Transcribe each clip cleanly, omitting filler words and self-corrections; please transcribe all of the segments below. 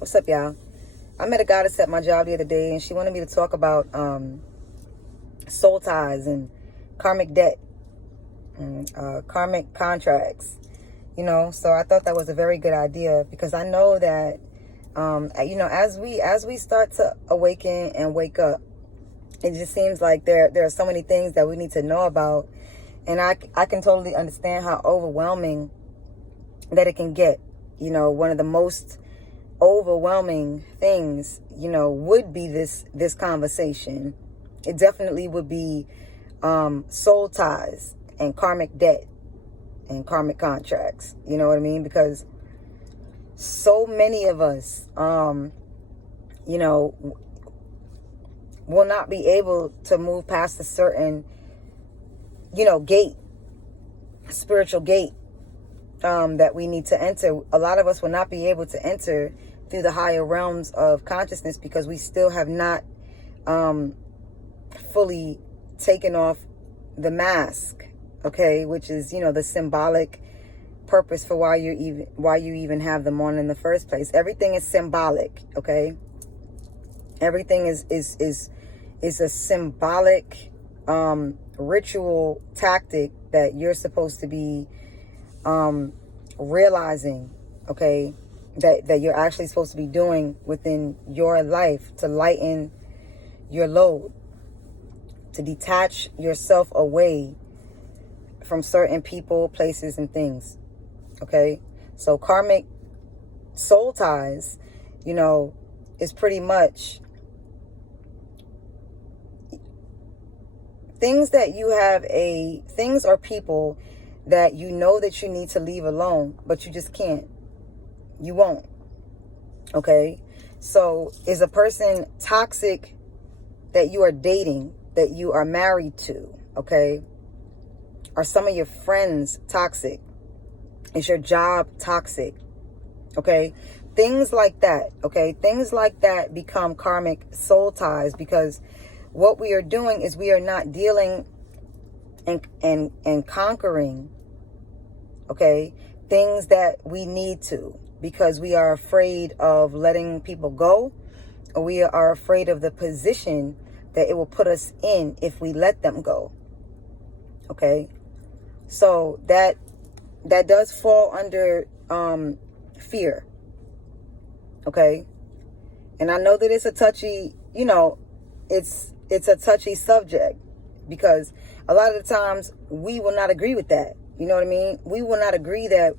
What's up, y'all? I met a goddess at my job the other day, and she wanted me to talk about soul ties and karmic debt and karmic contracts. So I thought that was a very good idea, because I know that as we start to awaken and wake up, it just seems like there are so many things that we need to know about, and I can totally understand how overwhelming that it can get. One of the most overwhelming things, would be this conversation. It definitely would be soul ties and karmic debt and karmic contracts. You know what I mean? Because so many of us, will not be able to move past a certain, gate, spiritual gate, that we need to enter. A lot of us will not be able to enter through the higher realms of consciousness, because we still have not fully taken off the mask, okay, which is, the symbolic purpose for why you even have them on in the first place. Everything is symbolic, okay? Everything is a symbolic ritual tactic that you're supposed to be realizing, okay, that you're actually supposed to be doing within your life to lighten your load, to detach yourself away from certain people, places, and things. Okay, so karmic soul ties, is pretty much things or people that that you need to leave alone, but you just can't. You won't. Okay? So is a person toxic that you are dating, that you are married to? Okay? Are some of your friends toxic? Is your job toxic? Okay? Things like that. Okay? Things like that become karmic soul ties, because what we are doing is we are not dealing and conquering, okay, things that we need to, because we are afraid of letting people go, or we are afraid of the position that it will put us in if we let them go. Okay, so that does fall under fear. Okay, and I know that it's a touchy, it's a touchy subject, because a lot of the times we will not agree with that. You know what I mean? We will not agree that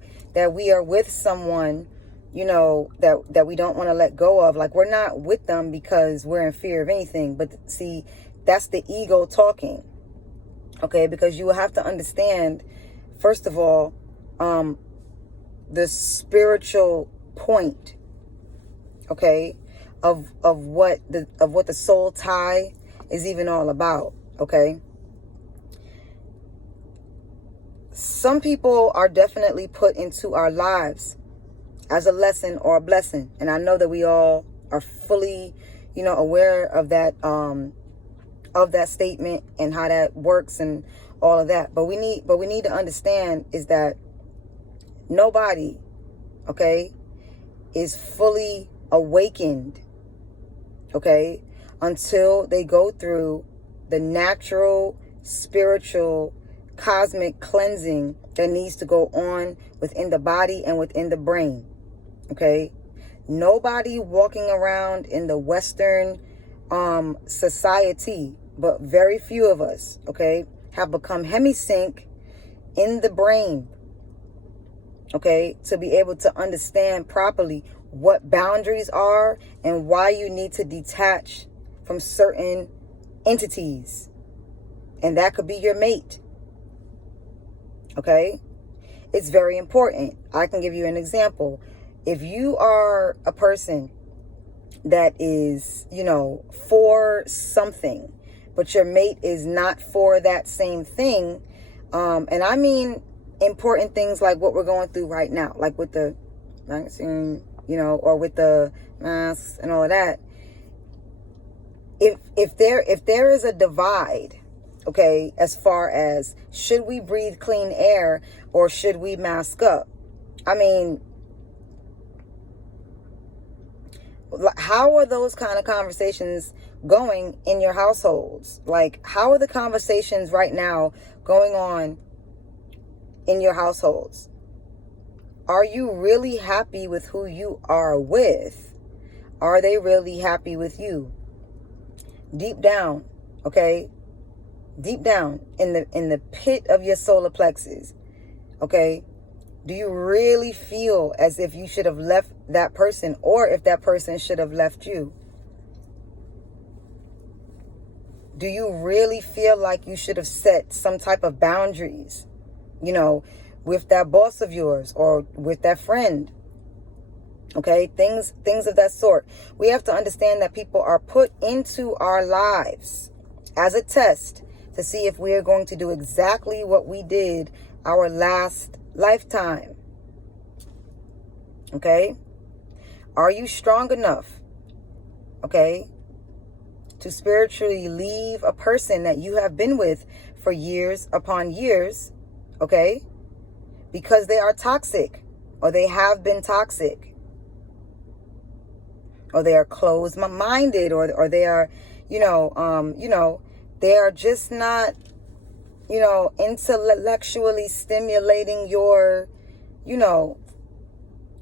we are with someone, that we don't want to let go of. Like, we're not with them because we're in fear of anything. But see, that's the ego talking. Okay, because you will have to understand, first of all, the spiritual point, okay, of what the soul tie is even all about. Okay, some people are definitely put into our lives as a lesson or a blessing, and I know that we all are fully, aware of that statement and how that works and all of that. But we need to understand is that nobody, okay, is fully awakened, okay, until they go through the natural, spiritual, cosmic cleansing that needs to go on within the body and within the brain. Okay, nobody walking around in the Western society, but very few of us, okay, have become hemisync in the brain, okay, to be able to understand properly what boundaries are and why you need to detach from certain entities. And that could be your mate. Okay? It's very important. I can give you an example. If you are a person that is, for something, but your mate is not for that same thing, and I mean important things like what we're going through right now, like with the vaccine, or with the masks and all of that. If there is a divide, okay, as far as should we breathe clean air or should we mask up? I mean, how are those kind of conversations going in your households? Like, how are the conversations right now going on in your households? Are you really happy with who you are with? Are they really happy with you? Deep down, okay? Deep down in the pit of your solar plexus, okay? Do you really feel as if you should have left that person, or if that person should have left you? Do you really feel like you should have set some type of boundaries, with that boss of yours or with that friend? Okay, things of that sort. We have to understand that people are put into our lives as a test to see if we are going to do exactly what we did our last lifetime. Okay? Are you strong enough, okay, to spiritually leave a person that you have been with for years upon years, okay, because they are toxic, or they have been toxic, or they are closed-minded, or they are, they are just not, intellectually stimulating your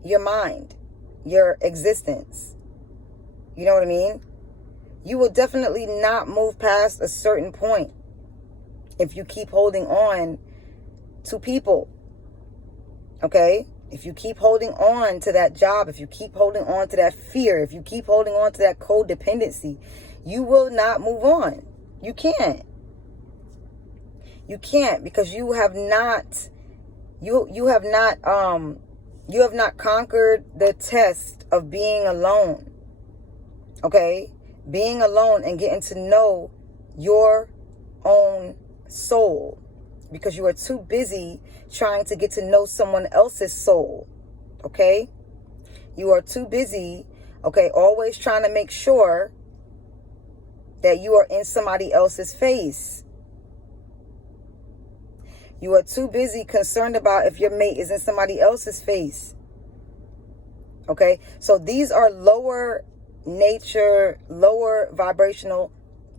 mind, your existence. You know what I mean? You will definitely not move past a certain point if you keep holding on to people. Okay? If you keep holding on to that job, if you keep holding on to that fear, if you keep holding on to that codependency, you will not move on. You can't. You can't, because you have not conquered the test of being alone. Okay? Being alone and getting to know your own soul, because you are too busy trying to get to know someone else's soul. Okay? You are too busy, okay, always trying to make sure that you are in somebody else's face. You are too busy concerned about if your mate is in somebody else's face. Okay? So these are lower nature, lower vibrational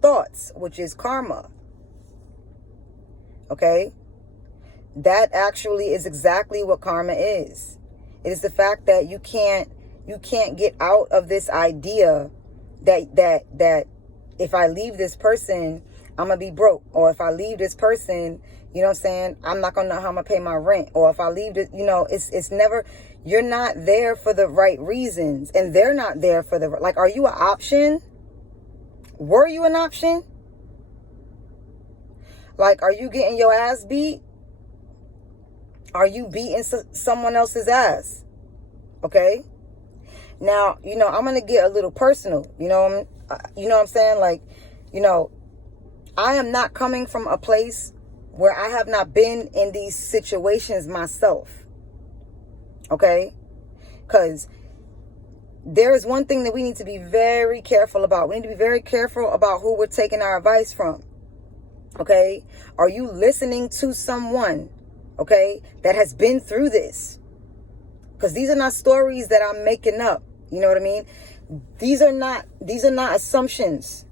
thoughts, which is karma. Okay? That actually is exactly what karma is. It is the fact that you can't get out of this idea that if I leave this person, I'm gonna be broke, or if I leave this person, you know what I'm saying, I'm not gonna know how I'm gonna pay my rent, or if I leave this, it's never, you're not there for the right reasons, and they're not there for the, like, are you an option? Were you an option? Like, are you getting your ass beat? Are you beating someone else's ass? Okay? Now, I'm going to get a little personal. You know what I'm saying? Like, I am not coming from a place where I have not been in these situations myself. Okay? Because there is one thing that we need to be very careful about. We need to be very careful about who we're taking our advice from. Okay? Are you listening to someone, okay, that has been through this? Because these are not stories that I'm making up. You know what I mean? These are not assumptions.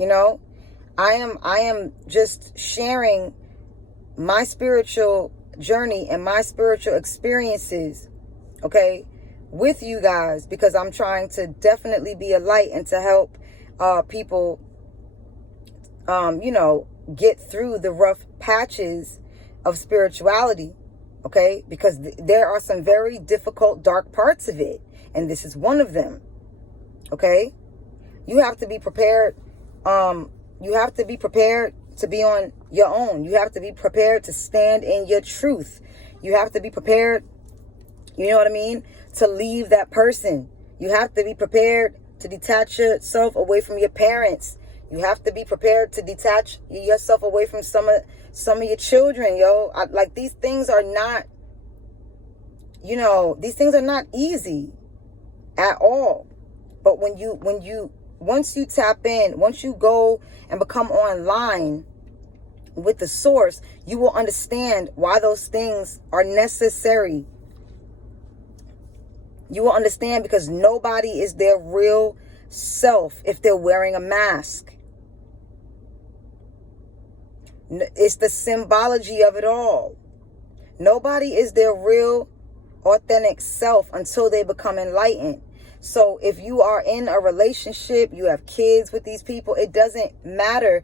I am just sharing my spiritual journey and my spiritual experiences, okay, with you guys, because I'm trying to definitely be a light and to help people get through the rough patches of spirituality. Okay, because there are some very difficult, dark parts of it, and this is one of them. Okay, you have to be prepared. You have to be prepared to be on your own. You have to be prepared to stand in your truth. You have to be prepared, you know what I mean, to leave that person. You have to be prepared to detach yourself away from your parents. You have to be prepared to detach yourself away from some of your children, yo. Like, these things are not, these things are not easy at all. But once you tap in, once you go and become online with the source, you will understand why those things are necessary. You will understand, because nobody is their real self if they're wearing a mask. It's the symbology of it all. Nobody is their real, authentic self until they become enlightened. So if you are in a relationship, you have kids with these people, it doesn't matter.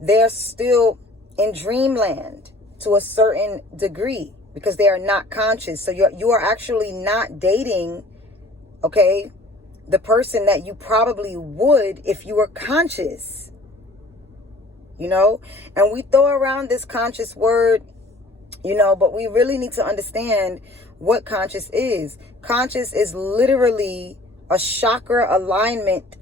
They're still in dreamland to a certain degree because they are not conscious. So you are actually not dating, okay, the person that you probably would if you were conscious. You know, and we throw around this conscious word, you know, but we really need to understand what conscious is. Conscious is literally a chakra alignment,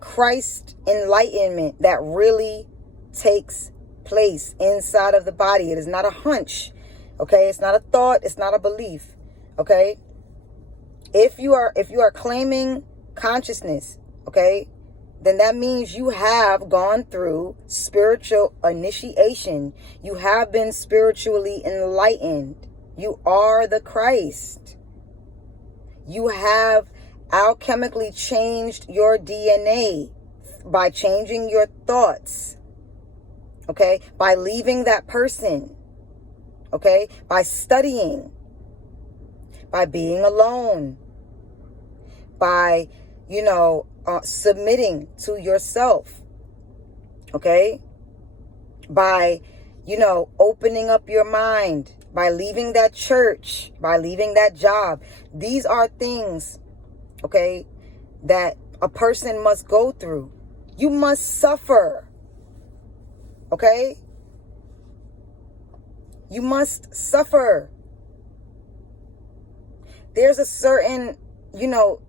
Christ enlightenment that really takes place inside of the body. It is not a hunch, okay? It's not a thought. It's not a belief, okay? If you are claiming consciousness, okay, then that means you have gone through spiritual initiation. You have been spiritually enlightened. You are the Christ. You have alchemically changed your DNA by changing your thoughts, okay? By leaving that person, okay? By studying, by being alone, by, you know, submitting to yourself, okay? By, you know, opening up your mind, by leaving that church, by leaving that job. These are things, okay, that a person must go through. You must suffer, okay? You must suffer. There's a certain, you know,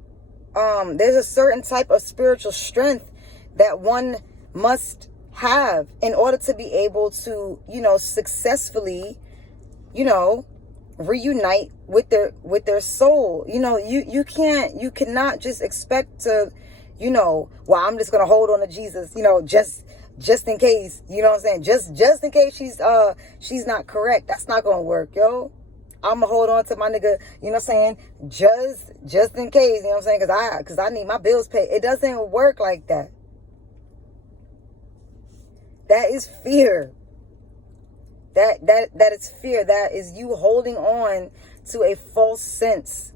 there's a certain type of spiritual strength that one must have in order to be able to, you know, successfully, you know, reunite with their soul. You know, you cannot just expect to, you know, well, I'm just gonna hold on to Jesus, you know, just in case, you know what I'm saying, just in case she's not correct. That's not gonna work, yo. I'm gonna hold on to my nigga, you know what I'm saying, just in case, you know what I'm saying, because I need my bills paid. It doesn't work like that. That is fear. That is fear. That is you holding on to a false sense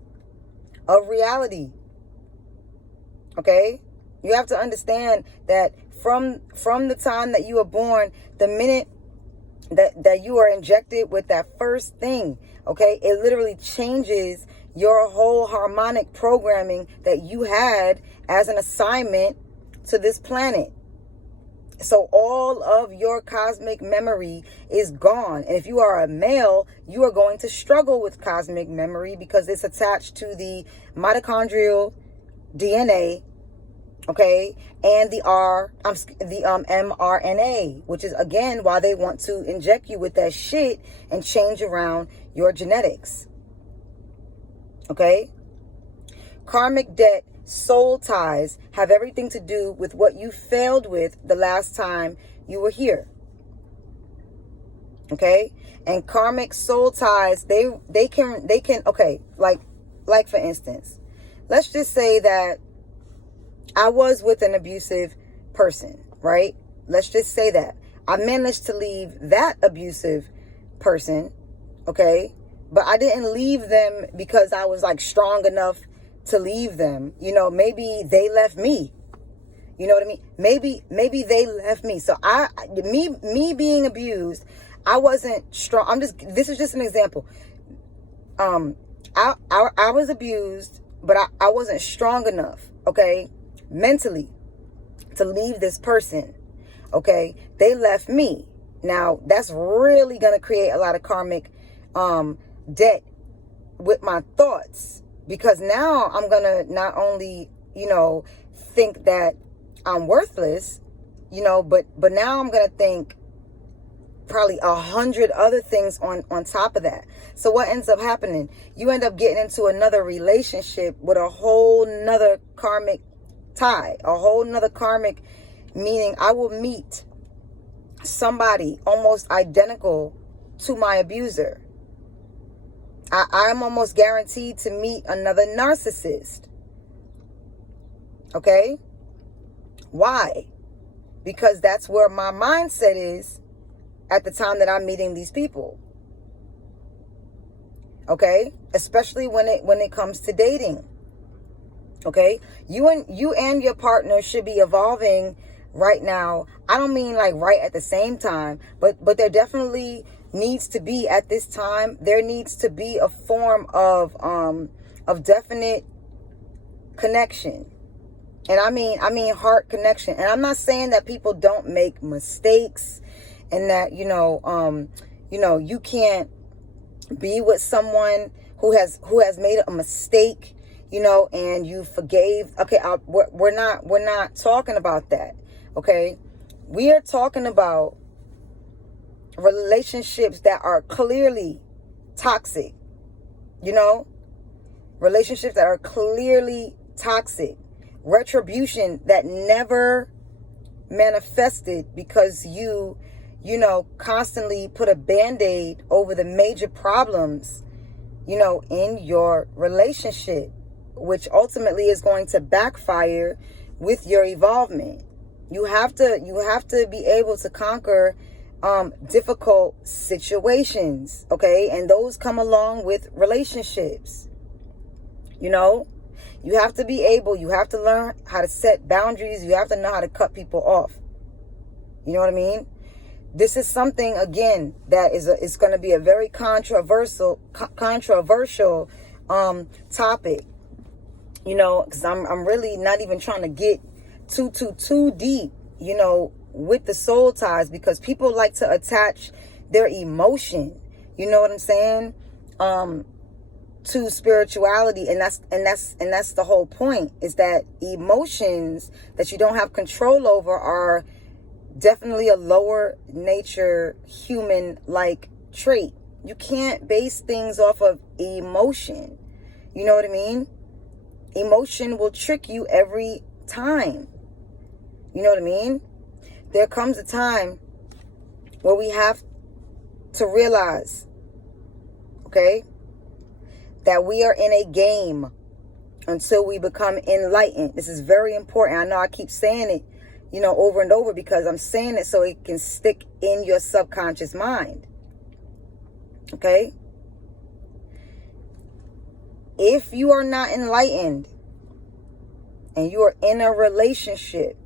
of reality. Okay? You have to understand that from the time that you were born, the minute that you are injected with that first thing, okay, it literally changes your whole harmonic programming that you had as an assignment to this planet. So all of your cosmic memory is gone. And if you are a male, you are going to struggle with cosmic memory because it's attached to the mitochondrial DNA, okay, and the mRNA, which is again why they want to inject you with that shit and change around your genetics. Okay? Karmic debt, soul ties have everything to do with what you failed with the last time you were here. Okay? And karmic soul ties, they can okay, like for instance, let's just say that I was with an abusive person, right? Let's just say that. I managed to leave that abusive person, okay? But I didn't leave them because I was like strong enough to leave them. You know, maybe they left me. You know what I mean? Maybe they left me. So me being abused, I wasn't strong. This is just an example. I was abused, but I wasn't strong enough, okay? Mentally to leave this person, okay? They left me. Now that's really gonna create a lot of karmic debt with my thoughts, because now I'm gonna not only, you know, think that I'm worthless, you know, but now I'm gonna think probably 100 other things on top of that. So what ends up happening? You end up getting into another relationship with a whole nother karmic tie, a whole nother karmic, meaning I will meet somebody almost identical to my abuser. I'm almost guaranteed to meet another narcissist. Okay? Why? Because that's where my mindset is at the time that I'm meeting these people. Okay? Especially when it comes to dating. Okay? You and your partner should be evolving right now. I don't mean like right at the same time, but there definitely needs to be, at this time, there needs to be a form of definite connection. And I mean heart connection. And I'm not saying that people don't make mistakes and that, you can't be with someone who has made a mistake, and you forgave. Okay, we're not talking about that. Okay, we are talking about relationships that are clearly toxic. Relationships that are clearly toxic. Retribution that never manifested because you constantly put a band-aid over the major problems, in your relationship, which ultimately is going to backfire with your evolvement. You have to be able to conquer difficult situations, okay? And those come along with relationships. You have to be able, you have to learn how to set boundaries. You have to know how to cut people off. You know what I mean? This is something, again, that is going to be a very controversial topic. Because I'm really not even trying to get too deep, with the soul ties, because people like to attach their emotion. You know what I'm saying? To spirituality, and that's the whole point, is that emotions that you don't have control over are definitely a lower nature human like trait. You can't base things off of emotion. You know what I mean? Emotion will trick you every time. You know what I mean? There comes a time where we have to realize, okay, that we are in a game until we become enlightened. This is very important. I know I keep saying it, over and over, because I'm saying it so it can stick in your subconscious mind. Okay? If you are not enlightened and you are in a relationship,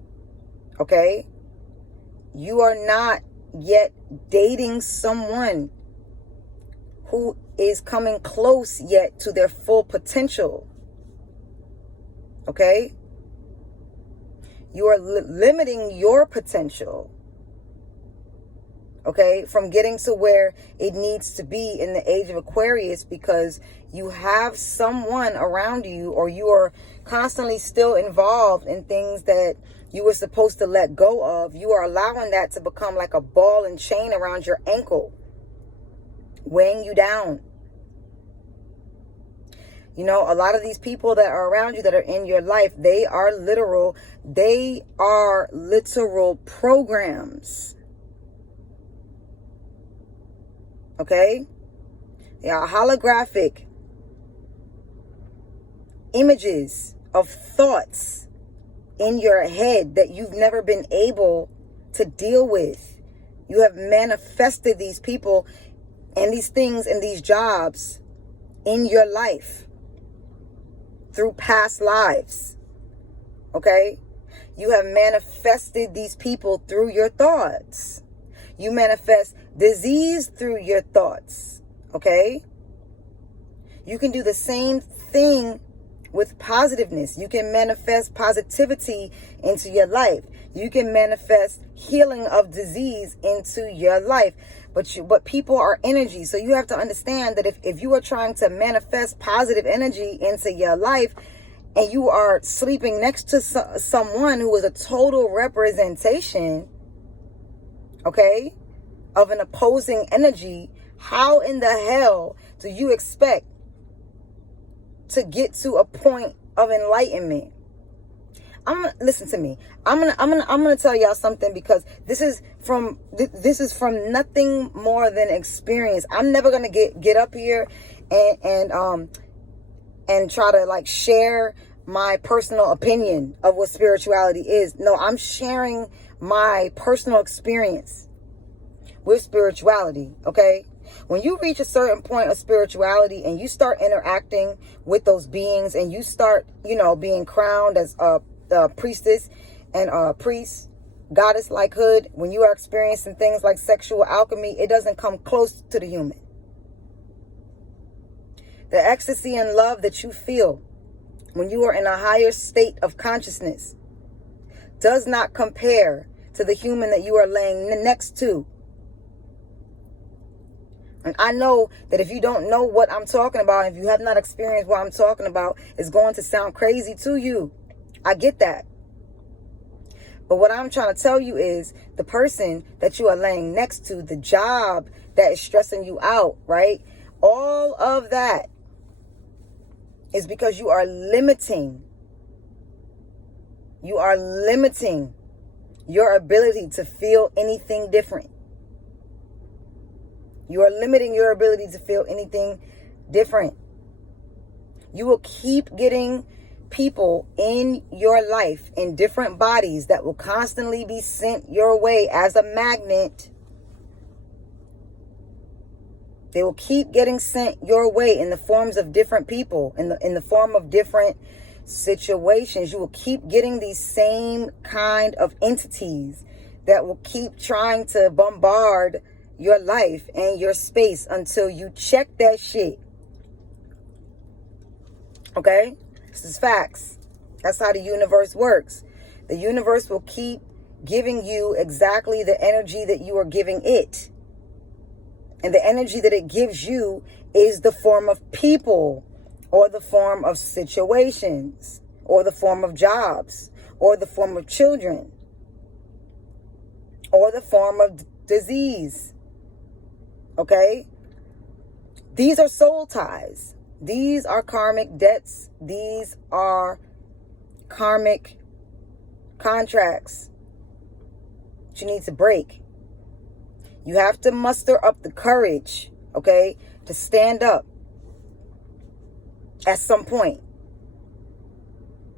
okay, you are not yet dating someone who is coming close yet to their full potential. Okay? You are limiting your potential. Okay? From getting to where it needs to be in the age of Aquarius, because you have someone around you, or you are constantly still involved in things that you were supposed to let go of. You are allowing that to become like a ball and chain around your ankle, weighing you down. A lot of these people that are around you, that are in your life, they are literal programs. Okay? They are holographic images of thoughts in your head that you've never been able to deal with. You have manifested these people and these things and these jobs in your life through past lives. Okay? You have manifested these people through your thoughts. You manifest disease through your thoughts. Okay? You can do the same thing with positiveness. You can manifest positivity into your life. You can manifest healing of disease into your life. But people are energy. So you have to understand that if you are trying to manifest positive energy into your life, and you are sleeping next to someone who is a total representation, okay, of an opposing energy, how in the hell do you expect to get to a point of enlightenment? Listen to me. I'm gonna tell y'all something, because this is from nothing more than experience. I'm never gonna get up here and try to like share my personal opinion of what spirituality is. No, I'm sharing my personal experience with spirituality, okay? When you reach a certain point of spirituality and you start interacting with those beings and you start, being crowned as a priestess and a priest, goddess likehood, when you are experiencing things like sexual alchemy, it doesn't come close to the human. The ecstasy and love that you feel when you are in a higher state of consciousness does not compare to the human that you are laying next to. And I know that if you don't know what I'm talking about, if you have not experienced what I'm talking about, it's going to sound crazy to you. I get that. But what I'm trying to tell you is the person that you are laying next to, the job that is stressing you out, right? All of that is because you are limiting. You are limiting your ability to feel anything different. You are limiting your ability to feel anything different. You will keep getting people in your life in different bodies that will constantly be sent your way as a magnet. They will keep getting sent your way in the forms of different people, in the form of different situations. You will keep getting these same kind of entities that will keep trying to bombard your life and your space until you check that shit. Okay? This is facts. That's how the universe works. The universe will keep giving you exactly the energy that you are giving it. And the energy that it gives you is the form of people, or the form of situations, or the form of jobs, or the form of children, or the form of disease. Okay? These are soul ties. These are karmic debts. These are karmic contracts that you need to break. You have to muster up the courage, okay, to stand up at some point.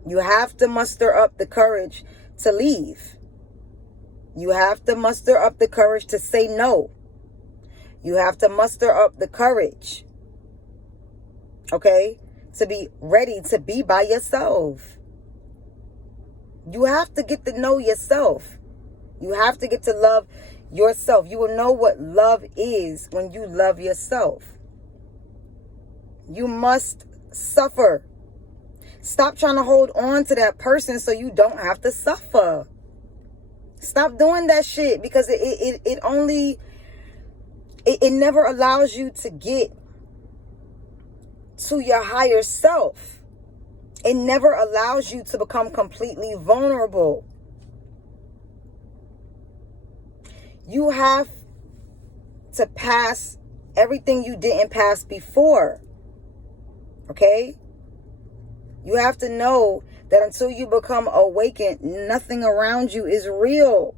You have to muster up the courage to leave. You have to muster up the courage to say no. You have to muster up the courage, okay, to be ready to be by yourself. You have to get to know yourself. You have to get to love yourself. You will know what love is when you love yourself. You must suffer. Stop trying to hold on to that person so you don't have to suffer. Stop doing that shit, because it never allows you to get to your higher self. It never allows you to become completely vulnerable. You have to pass everything you didn't pass before. Okay? You have to know that until you become awakened, nothing around you is real.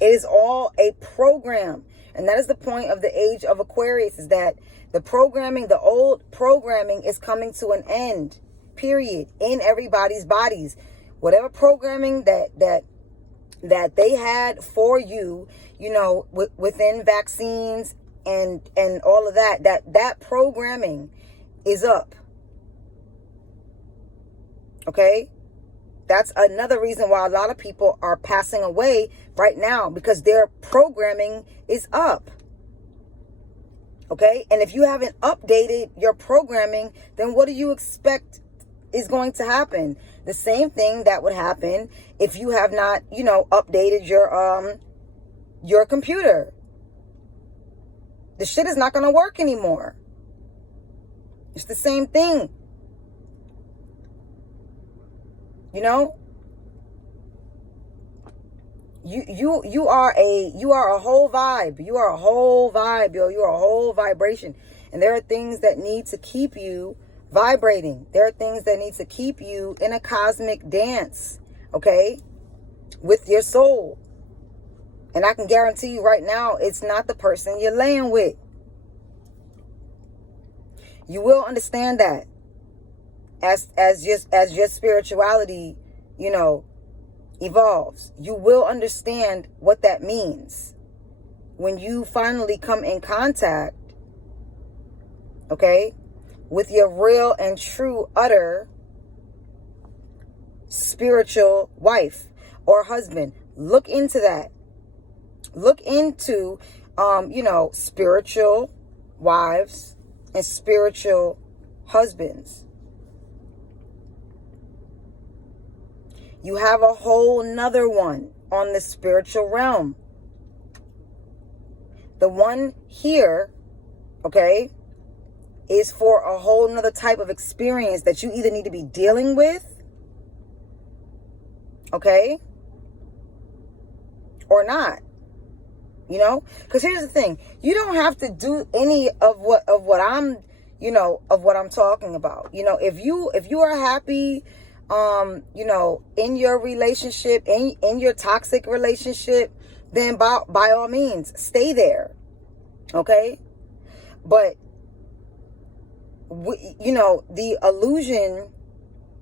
It is all a program. And that is the point of the age of Aquarius, is that the programming, the old programming, is coming to an end. Period. In everybody's bodies. Whatever programming that they had for you, within vaccines and all of that programming is up. Okay? That's another reason why a lot of people are passing away right now, because their programming is up. Okay? And if you haven't updated your programming, then what do you expect is going to happen? The same thing that would happen if you have not, updated your computer. The shit is not going to work anymore. It's the same thing. You are a whole vibe. You are a whole vibe, yo. You are a whole vibration. And there are things that need to keep you vibrating. There are things that need to keep you in a cosmic dance, okay, with your soul. And I can guarantee you right now, it's not the person you're laying with. You will understand that as your spirituality, evolves. You will understand what that means when you finally come in contact, okay, with your real and true, utter spiritual wife or husband. Look into that. Look into, spiritual wives and spiritual husbands. You have a whole nother one on the spiritual realm. The one here, okay, is for a whole nother type of experience that you either need to be dealing with, okay, or not. Because here's the thing: you don't have to do any of what I'm talking about. If you are happy, in your relationship, in your toxic relationship, then by all means stay there, okay. But the illusion,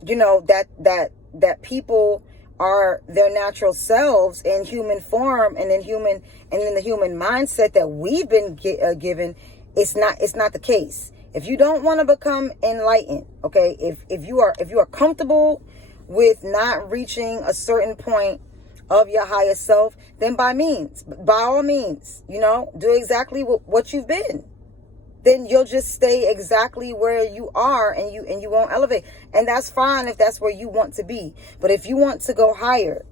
that people are their natural selves in human form and in the human mindset that we've been given, it's not the case. If you don't want to become enlightened, okay, if you are comfortable with not reaching a certain point of your higher self, then by all means, do exactly what you've been. Then you'll just stay exactly where you are, and you won't elevate. And that's fine if that's where you want to be. But if you want to go higher,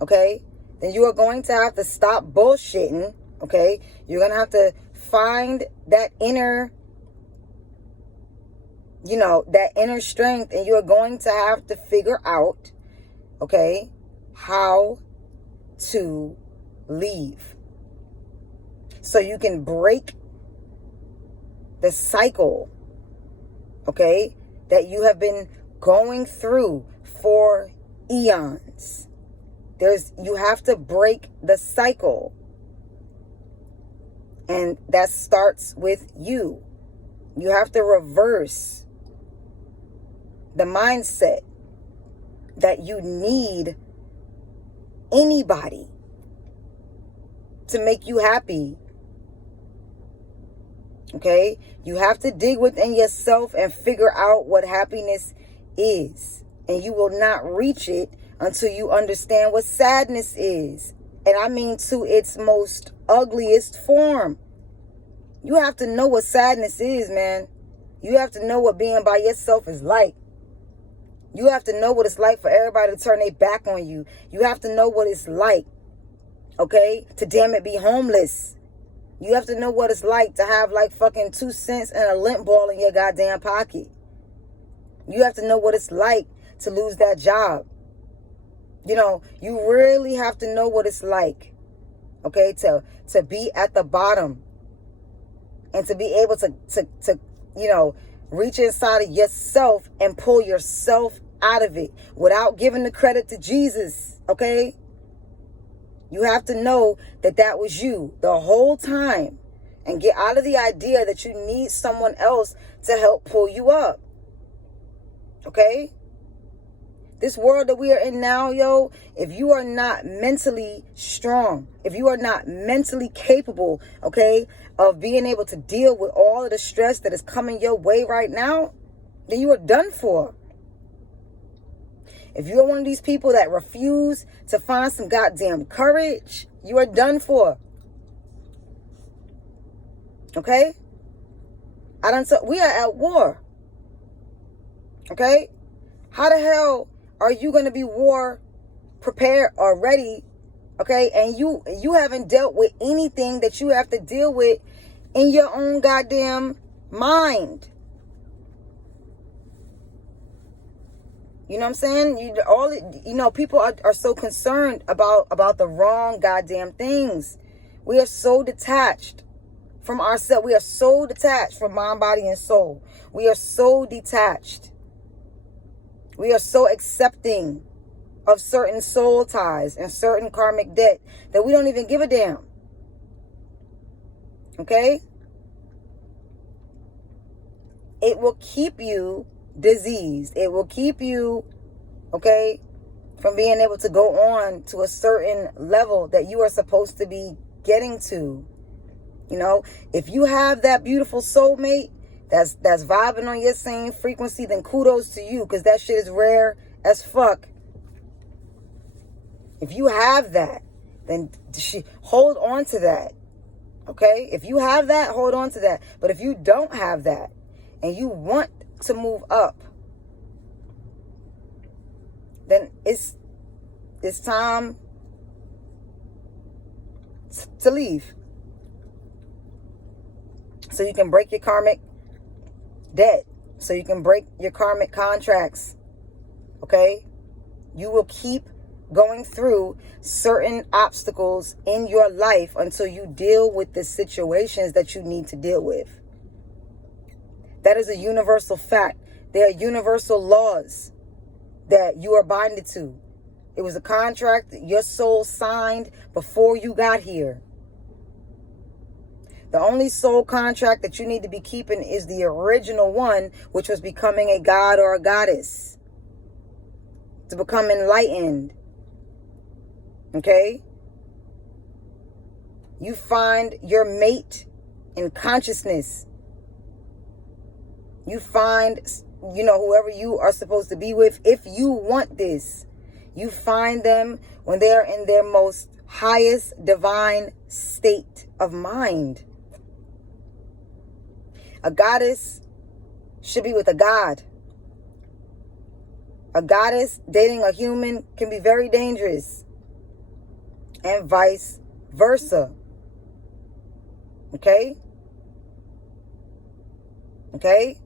okay, then you are going to have to stop bullshitting, okay? You're going to have to find that inner, that inner strength, and you're going to have to figure out, okay, how to leave. So you can break the cycle, okay, that you have been going through for eons. You have to break the cycle. And that starts with you. You have to reverse the mindset that you need anybody to make you happy. Okay? You have to dig within yourself and figure out what happiness is. And you will not reach it until you understand what sadness is. And I mean to its most ugliest form. You have to know what sadness is, man. You have to know what being by yourself is like. You have to know what it's like for everybody to turn their back on you. You have to know what it's like, okay, to damn it be homeless. You have to know what it's like to have like fucking 2 cents and a lint ball in your goddamn pocket. You have to know what it's like to lose that job. You really have to know what it's like, okay, to be at the bottom and to be able to reach inside of yourself and pull yourself out of it without giving the credit to Jesus, okay? You have to know that was you the whole time and get out of the idea that you need someone else to help pull you up. Okay? This world that we are in now, if you are not mentally strong, if you are not mentally capable, okay, of being able to deal with all of the stress that is coming your way right now, then you are done for. If you're one of these people that refuse to find some goddamn courage, you are done for. Okay? We are at war. Okay? How the hell are you going to be war prepared or ready? Okay? And you haven't dealt with anything that you have to deal with in your own goddamn mind. You know what I'm saying? People are so concerned about the wrong goddamn things. We are so detached from ourselves. We are so detached from mind, body, and soul. We are so detached. We are so accepting of certain soul ties and certain karmic debt that we don't even give a damn. Okay? it will keep you diseased. It will keep you, okay, from being able to go on to a certain level that you are supposed to be getting to. You know, if you have that beautiful soulmate that's vibing on your same frequency, then kudos to you, because that shit is rare as fuck. If you have that, then hold on to that. Okay? If you have that, hold on to that. But if you don't have that and you want to move up, then it's time to leave. So you can break your karmic debt. So you can break your karmic contracts. Okay? You will keep going through certain obstacles in your life until you deal with the situations that you need to deal with. That is a universal fact. There are universal laws that you are binded to. It was a contract that your soul signed before you got here. The only soul contract that you need to be keeping is the original one, which was becoming a god or a goddess. To become enlightened. Okay? You find your mate in consciousness. You find, whoever you are supposed to be with, if you want this. You find them when they are in their most highest divine state of mind. A goddess should be with a god. A goddess dating a human can be very dangerous. And vice versa. Okay? Okay?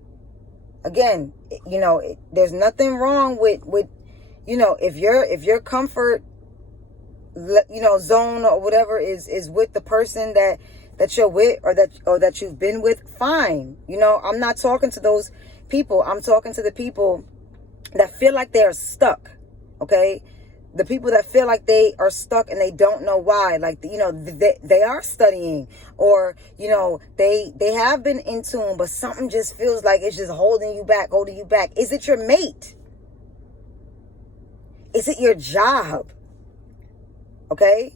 Again, there's nothing wrong with if your comfort zone or whatever is with the person that you're with or that you've been with, fine. I'm not talking to those people. I'm talking to the people that feel like they're stuck. Okay? The people that feel like they are stuck and they don't know why. Like, they are studying or, they have been in tune, but something just feels like it's just holding you back. Is it your mate? Is it your job? Okay?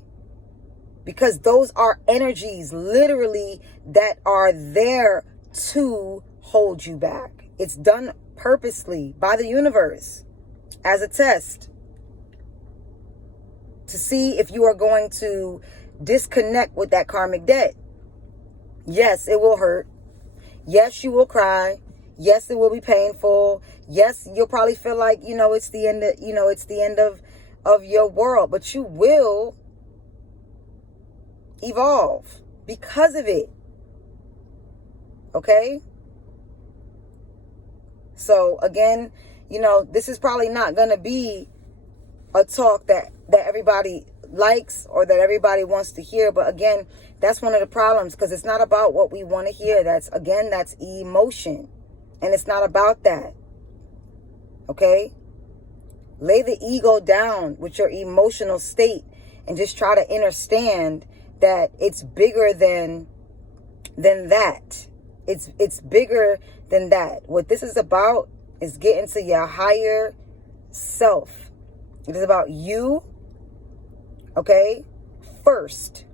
Because those are energies literally that are there to hold you back. It's done purposely by the universe as a test to see if you are going to disconnect with that karmic debt. Yes, it will hurt. Yes, you will cry. Yes, it will be painful. Yes, you'll probably feel like, it's the end of your world, but you will evolve because of it. Okay? So again, this is probably not going to be a talk that everybody likes or that everybody wants to hear. But again, that's one of the problems, because it's not about what we want to hear. That's emotion. And it's not about that. Okay? Lay the ego down with your emotional state and just try to understand that it's bigger than that. It's bigger than that. What this is about is getting to your higher self. It is about you, okay, first.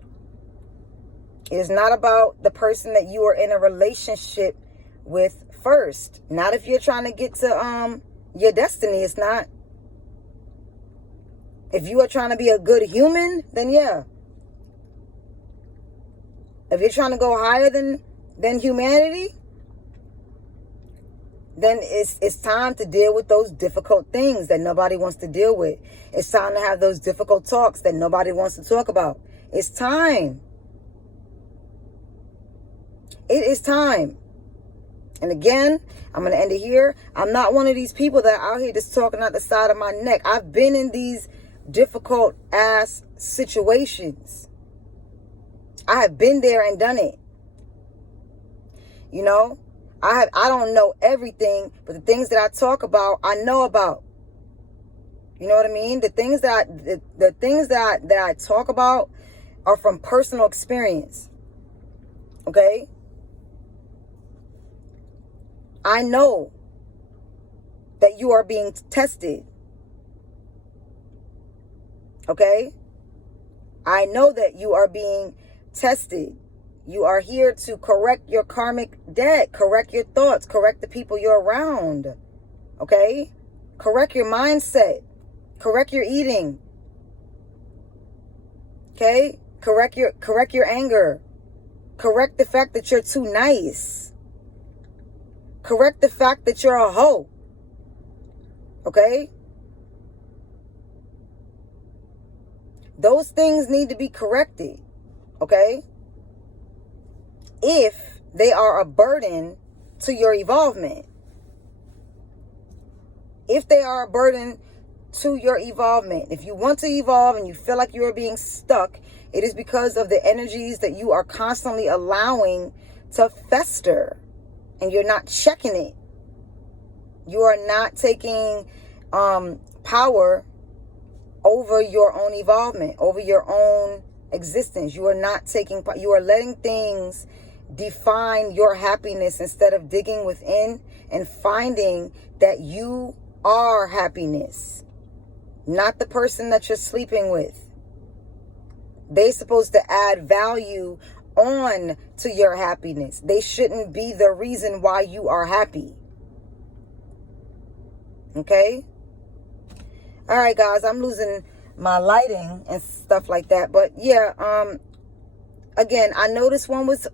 It is not about the person that you are in a relationship with first. Not if you're trying to get to your destiny. It's not. If you are trying to be a good human, then yeah. If you're trying to go higher than humanity, then it's time to deal with those difficult things that nobody wants to deal with. It's time to have those difficult talks that nobody wants to talk about. It's time. It is time. And again, I'm going to end it here. I'm not one of these people that are out here just talking out the side of my neck. I've been in these difficult ass situations. I have been there and done it. I don't know everything, but the things that I talk about, I know about. You know what I mean? The things that I talk about are from personal experience. Okay? I know that you are being tested. Okay? I know that you are being tested. You are here to correct your karmic debt, correct your thoughts, correct the people you're around. Okay? Correct your mindset. Correct your eating. Okay? Correct your anger. Correct the fact that you're too nice. Correct the fact that you're a hoe. Okay? Those things need to be corrected. Okay? If they are a burden to your evolvement. If they are a burden to your evolvement. If you want to evolve and you feel like you are being stuck, it is because of the energies that you are constantly allowing to fester. And you're not checking it. You are not taking power over your own evolvement, over your own existence. You are not taking, you are letting things define your happiness instead of digging within and finding that you are happiness, not the person that you're sleeping with. They're supposed to add value on to your happiness. They shouldn't be the reason why you are happy. Okay? All right, guys, I'm losing my lighting and stuff like that. But yeah, again, I know this one was